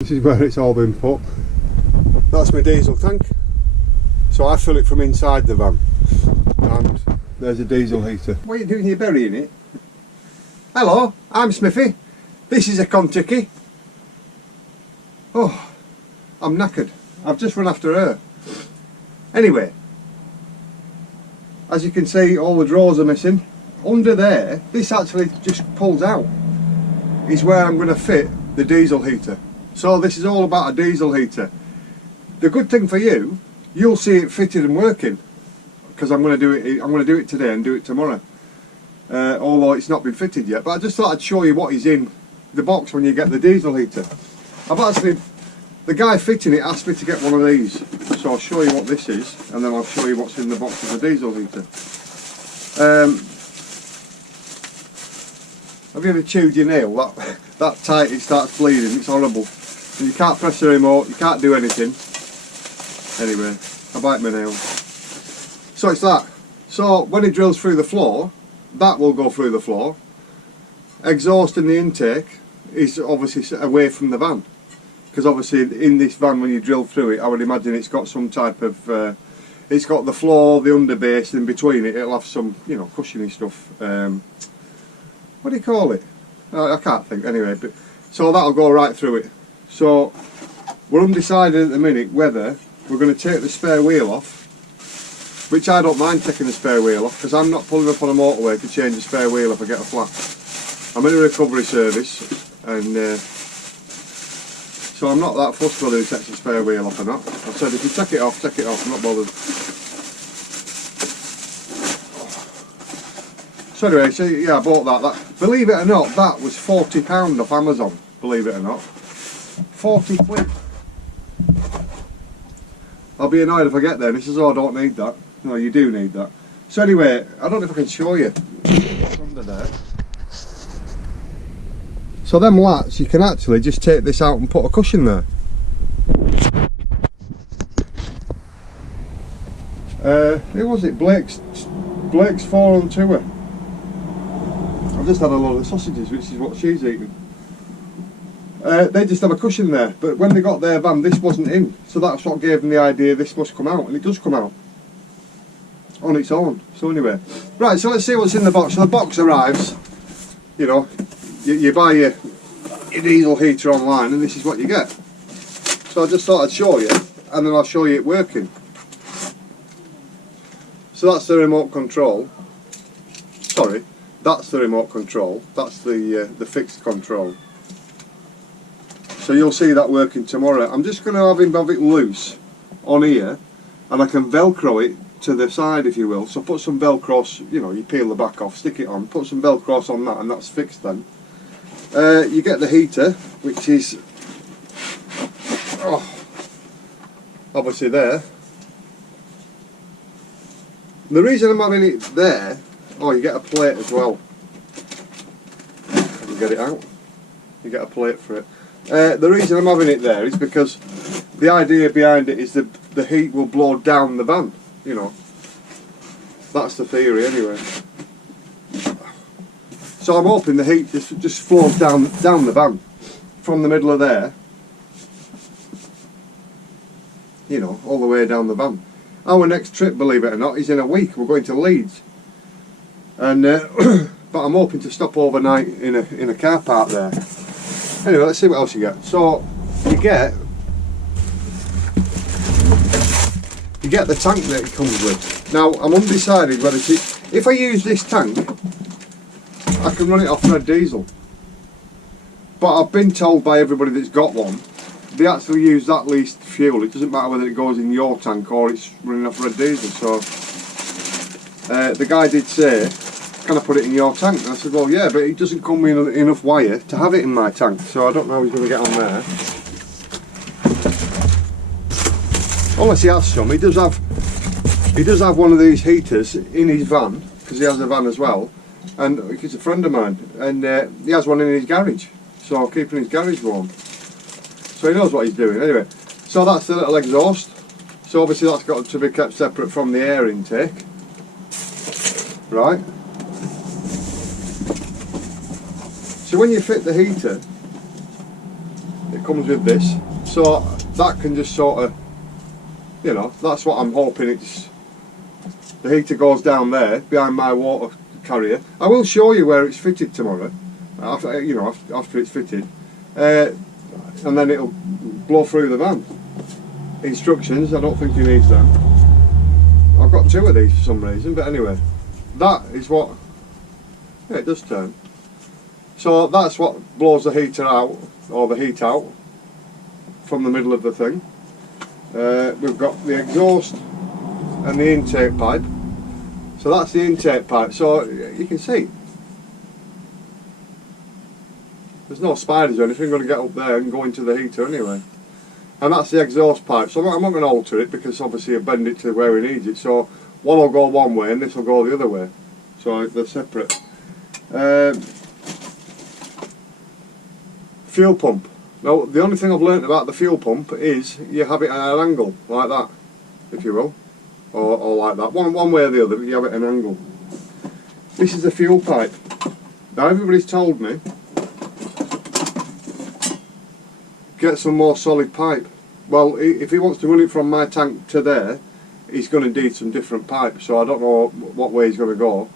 This is where it's all been put. That's my diesel tank. So I fill it from inside the van. And there's a diesel heater. What are you doing here burying it? Hello, I'm Smithy. This is a Kentucky. Oh, I'm knackered. I've just run after her. Anyway, as you can see, all the drawers are missing. Under there, this actually just pulls out, is where I'm going to fit the diesel heater. So this is all about a diesel heater. The good thing for you, you'll see it fitted and working, because I'm going to do it. I'm going to do it today and do it tomorrow. Although it's not been fitted yet, but I just thought I'd show you what is in the box when you get the diesel heater. The guy fitting it asked me to get one of these, so I'll show you what this is, and then I'll show you what's in the box of the diesel heater. Have you ever chewed your nail that tight it starts bleeding? It's horrible. And you can't press the remote, you can't do anything. Anyway, I bite my nail. So it's that. So when it drills through the floor, that will go through the floor. Exhaust in the intake is obviously away from the van, because obviously in this van, when you drill through it, I would imagine it's got some type of it's got the floor, the underbase, and in between it'll have some, you know, cushiony stuff. What do you call it? I can't think. Anyway, but so that'll go right through it. So we're undecided at the minute whether we're going to take the spare wheel off, which I don't mind taking the spare wheel off, because I'm not pulling up on a motorway to change the spare wheel if I get a flat. I'm in a recovery service, and so I'm not that fussed whether he takes the spare wheel off or not. I said if you take it off, I'm not bothered. So anyway, so yeah, I bought that. Believe it or not, that was £40 off Amazon, believe it or not. 40 quid. I'll be annoyed if I get there and he says, oh, I don't need that. No, you do need that. So anyway, I don't know if I can show you what's under there. So them lats, you can actually just take this out and put a cushion there. Who was it? Blake's 4 on tour. I've just had a load of sausages, which is what she's eating. They just have a cushion there, but when they got their van, this wasn't in, so that's what gave them the idea this must come out, and it does come out on its own. So anyway, right, so let's see what's in the box. So the box arrives, you know, you buy your diesel heater online and this is what you get. So I just thought I'd show you, and then I'll show you it working. So that's the remote control. Sorry, that's the remote control. That's the fixed control. So you'll see that working tomorrow. I'm just going to have it loose on here, and I can velcro it to the side, if you will. So put some velcro, you know, you peel the back off, stick it on, put some velcro on that, and that's fixed then. You get the heater, which is obviously there. And the reason I'm having it there, you get a plate as well. You get it out, you get a plate for it. The reason I'm having it there is because the idea behind it is that the heat will blow down the van, you know. That's the theory anyway. So I'm hoping the heat just flows down the van from the middle of there, you know, all the way down the van. Our next trip, believe it or not, is in a week. We're going to Leeds, and but I'm hoping to stop overnight in a car park there. Anyway, let's see what else you get. So you get the tank that it comes with. Now I'm undecided whether to, if I use this tank, I can run it off red diesel. But I've been told by everybody that's got one, they actually use that least fuel. It doesn't matter whether it goes in your tank or it's running off red diesel. So the guy did say, can I put it in your tank? And I said, well yeah, but it doesn't come with enough wire to have it in my tank, so I don't know how he's going to get on there. Unless he has some. He does have one of these heaters in his van, because he has a van as well, and he's a friend of mine, and he has one in his garage, so I'm keeping his garage warm. So he knows what he's doing. Anyway, so that's the little exhaust. So obviously that's got to be kept separate from the air intake, right? So when you fit the heater, it comes with this, so that can just sort of, you know, that's what I'm hoping. It's the heater goes down there behind my water carrier. I will show you where it's fitted tomorrow, after, you know, after it's fitted, and then it'll blow through the van. Instructions, I don't think he needs them. I've got 2 of these for some reason, but anyway, that is what, yeah, it does turn. So that's what blows the heater out, or the heat out, from the middle of the thing. We've got the exhaust and the intake pipe. So that's the intake pipe, so you can see there's no spiders or anything going to get up there and go into the heater anyway. And that's the exhaust pipe, so I'm not going to alter it because obviously I bend it to where he needs it. So one will go one way and this will go the other way, so they're separate. Fuel pump. Now the only thing I've learnt about the fuel pump is you have it at an angle like that, if you will, or like that, one way or the other, but you have it at an angle. This is the fuel pipe. Now everybody's told me get some more solid pipe. Well, if he wants to run it from my tank to there, he's going to need some different pipe, so I don't know what way he's going to go.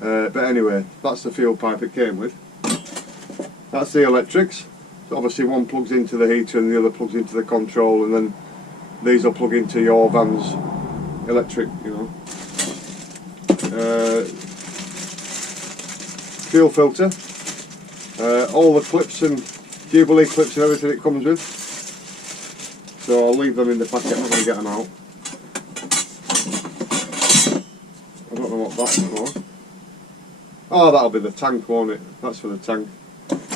But anyway, that's the fuel pipe it came with. That's the electrics. So obviously one plugs into the heater and the other plugs into the control, and then these will plug into your van's electric, you know. Fuel filter. All the clips and Jubilee clips and everything it comes with. So I'll leave them in the packet, I'm not going to get them out. I don't know what that's for. Oh, that'll be the tank, won't it? That's for the tank.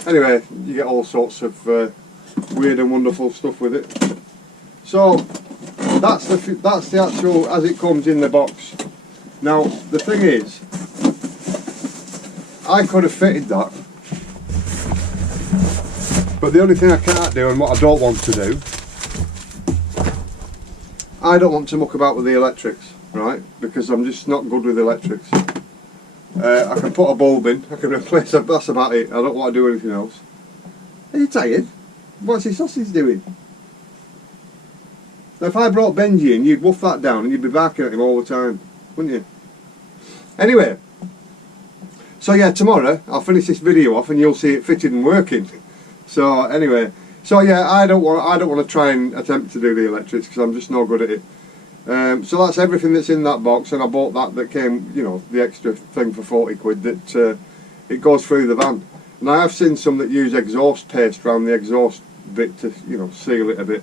Anyway, you get all sorts of weird and wonderful stuff with it. So that's the actual as it comes in the box. Now the thing is, I could have fitted that, but the only thing I can't do, and what I don't want to do, I don't want to muck about with the electrics, right? Because I'm just not good with electrics. I can put a bulb in, I can replace it, that's about it. I don't want to do anything else. Are you tired? What's his sausage doing? Now if I brought Benji in, you'd woof that down and you'd be barking at him all the time, wouldn't you? Anyway, so yeah, tomorrow I'll finish this video off and you'll see it fitted and working. So anyway, so yeah, I don't want to try and attempt to do the electrics because I'm just no good at it. So that's everything that's in that box, and I bought that came, you know, the extra thing for 40 quid that it goes through the van. And I have seen some that use exhaust paste around the exhaust bit to, you know, seal it a bit.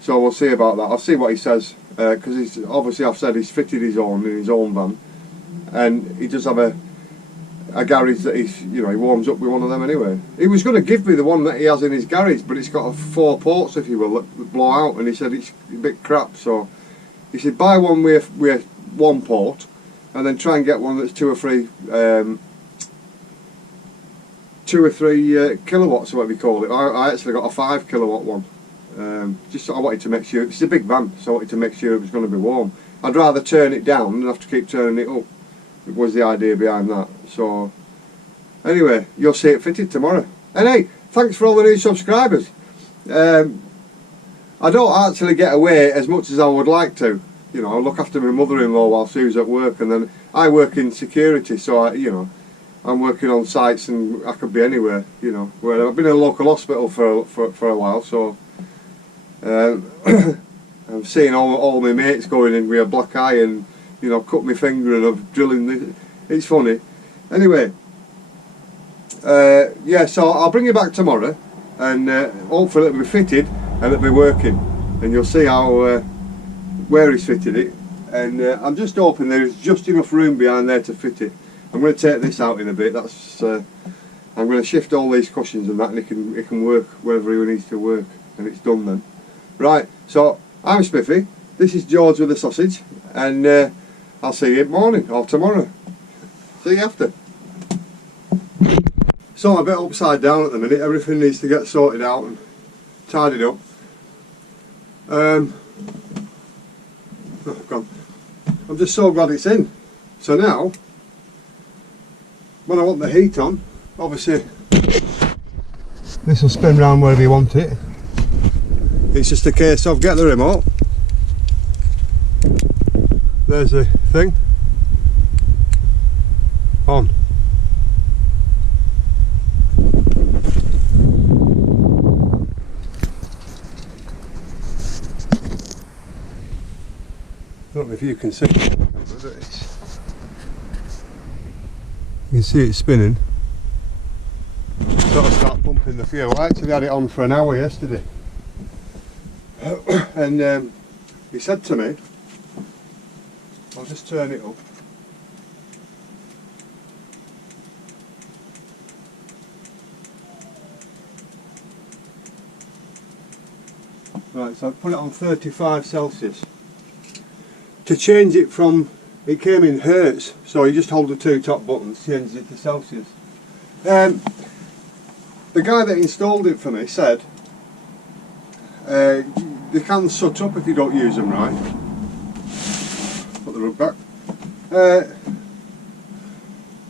So we'll see about that. I'll see what he says, because he's obviously, I've said he's fitted his own in his own van, and he does have a garage that he's, you know, he warms up with one of them anyway. He was going to give me the one that he has in his garage, but it's got 4 ports, if you will, that blow out, and he said it's a bit crap. So he said buy one with 1 port, and then try and get one that's 2 or 3 kilowatts, or whatever you call it. I actually got a 5 kilowatt one. Just I wanted to make sure, it's a big van, so I wanted to make sure it was going to be warm. I'd rather turn it down than have to keep turning it up. It was the idea behind that. So anyway, you'll see it fitted tomorrow. And hey, thanks for all the new subscribers. I don't actually get away as much as I would like to. You know, I look after my mother-in-law while she was at work, and then I work in security, so you know, I'm working on sites and I could be anywhere, you know. Where I've been in a local hospital for a while, so I'm seeing all my mates going in with a black eye and, you know, cut my finger and I'm drilling. It's funny. Anyway, yeah, so I'll bring you back tomorrow, and hopefully it'll be fitted and it'll be working, and you'll see how where he's fitted it. And I'm just hoping there's just enough room behind there to fit it. I'm going to take this out in a bit. That's I'm going to shift all these cushions and that, and it can work wherever he needs to work, and it's done then. Right, so I'm Spiffy, this is George with the sausage, and I'll see you in the morning or tomorrow. See you after. So I'm a bit upside down at the minute. Everything needs to get sorted out and tidied up. Oh God, I'm just so glad it's in. So now, when I want the heat on, obviously This will spin round wherever you want it. It's just a case of get the remote. There's the thing. On. I don't know if you can see it. You can see it spinning. Got to start pumping the fuel. I actually had it on for an hour yesterday. And he said to me, I'll just turn it up. Right, so I put it on 35 Celsius. To change it from, it came in hertz, so you just hold the two top buttons, changes it to Celsius. The guy that installed it for me said they can soot up if you don't use them right. Put the rug back.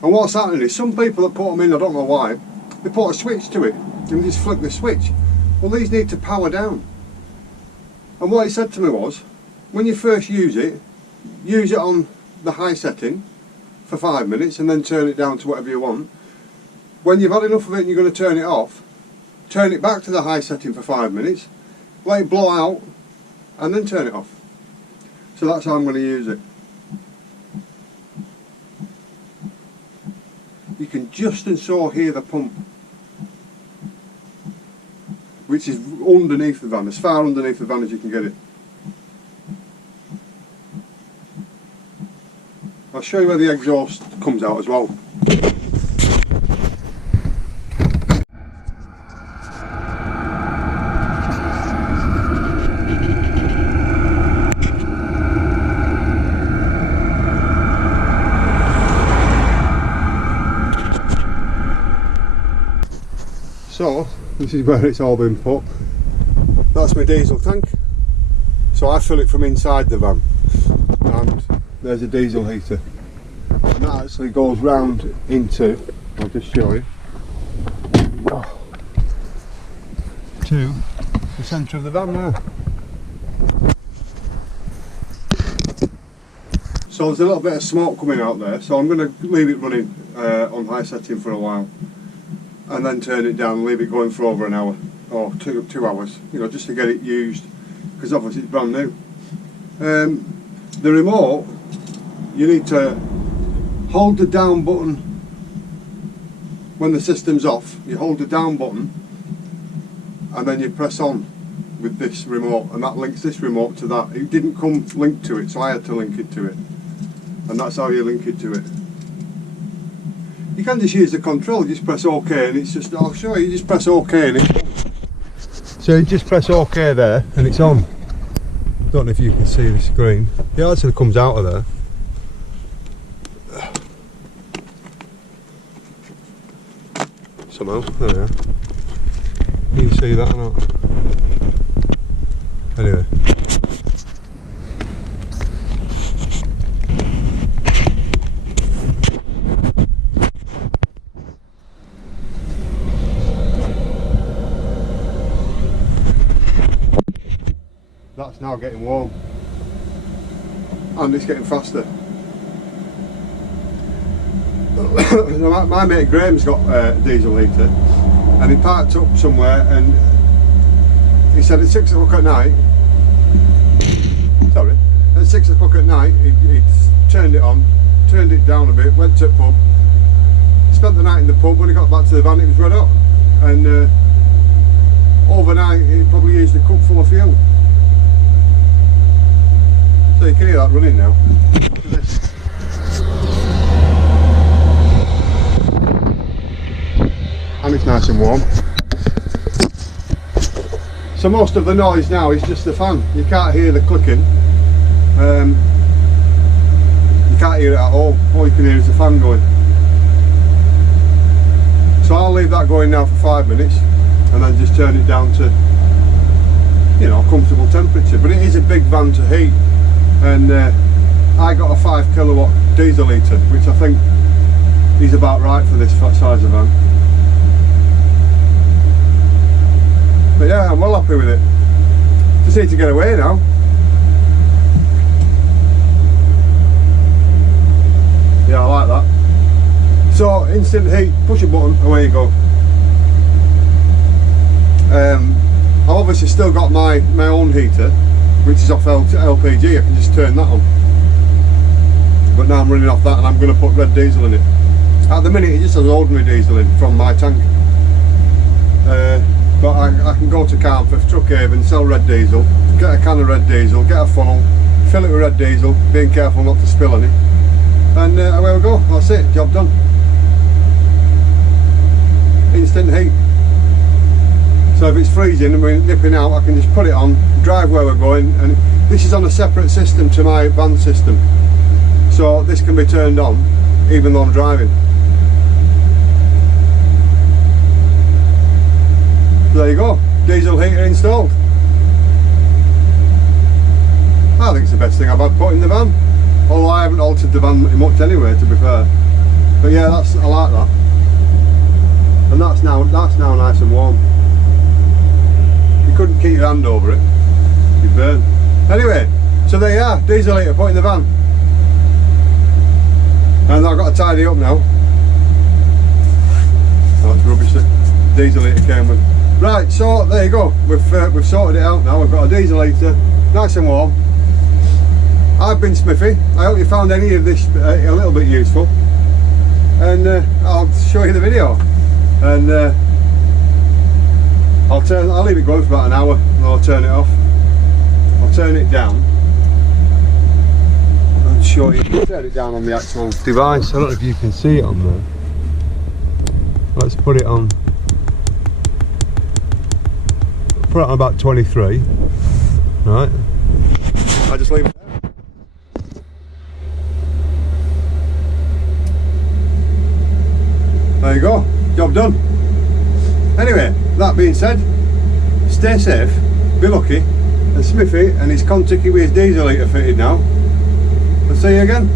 And what's happening is some people that put them in, I don't know why, they put a switch to it and just flick the switch. Well, these need to power down. And what he said to me was, when you first use it on the high setting for 5 minutes and then turn it down to whatever you want. When you've had enough of it and you're going to turn it off, turn it back to the high setting for 5 minutes, let it blow out and then turn it off. So that's how I'm going to use it. You can just and so hear the pump, which is underneath the van, as far underneath the van as you can get it. I'll show you where the exhaust comes out as well. So, this is where it's all been put. That's my diesel tank. So I fill it from inside the van. And there's a diesel heater. And that actually goes round into, I'll just show you, to the centre of the van there. So there's a little bit of smoke coming out there, so I'm going to leave it running on high setting for a while. And then turn it down and leave it going for over an hour or two hours, you know, just to get it used, because obviously it's brand new. The remote, you need to hold the down button when the system's off. You hold the down button and then you press on with this remote, and that links this remote to that. It didn't come linked to it, so I had to link it to it, and that's how you link it to it. You can just use the control, just press OK and it's just, I'll show you, just press OK and it's, so you just press OK there and it's on. Don't know if you can see the screen. It actually comes out of there. Somehow, there we are. You can see that or not? Anyway. That's now getting warm and it's getting faster. My mate Graham's got a diesel heater and he parked up somewhere, and he said at 6 o'clock at night, at 6 o'clock at night he turned it on, turned it down a bit, went to the pub, spent the night in the pub. When he got back to the van it was red hot, and overnight he probably used a cup full of fuel. So you can hear that running now. Look at this. And it's nice and warm. So most of the noise now is just the fan. You can't hear the clicking. You can't hear it at all. All you can hear is the fan going. So I'll leave that going now for 5 minutes and then just turn it down to, you know, a comfortable temperature. But it is a big van to heat. And I got a 5 kilowatt diesel heater, which I think is about right for this size of van. But yeah, I'm well happy with it. Just need to get away now. Yeah, I like that. So instant heat, push a button, away you go. I've obviously still got my own heater, which is off LPG. I can just turn that on. But now I'm running off that, and I'm going to put red diesel in it. At the minute it just has ordinary diesel in from my tank. But I can go to Carnforth, Truckhaven, sell red diesel, get a can of red diesel, get a funnel, fill it with red diesel, being careful not to spill any. And away we go, that's it, job done. Instant heat. So if it's freezing and we're nipping out, I can just put it on, drive where we're going, and this is on a separate system to my van system. So this can be turned on even though I'm driving. So there you go, diesel heater installed. I think it's the best thing I've had put in the van. Although I haven't altered the van much anyway, to be fair. But yeah, I like that. And that's now nice and warm. You couldn't keep your hand over it, you'd burn. Anyway, so there you are, diesel heater put in the van. And I've got to tidy up now. Oh, it's rubbish that diesel heater came with. Right, so there you go. We've sorted it out now. We've got a diesel heater, nice and warm. I've been Smithy. I hope you found any of this a little bit useful. And I'll show you the video. And I'll leave it going for about an hour, and I'll turn it off. I'll turn it down. And show you. Turn it down on the actual device. I don't know if you can see it on there. Let's put it on. Put it on about 23. Right. I'll just leave it there. There you go. Job done. Anyway, that being said, stay safe, be lucky, and Smithy and his con ticket with his diesel heater fitted now. I'll see you again.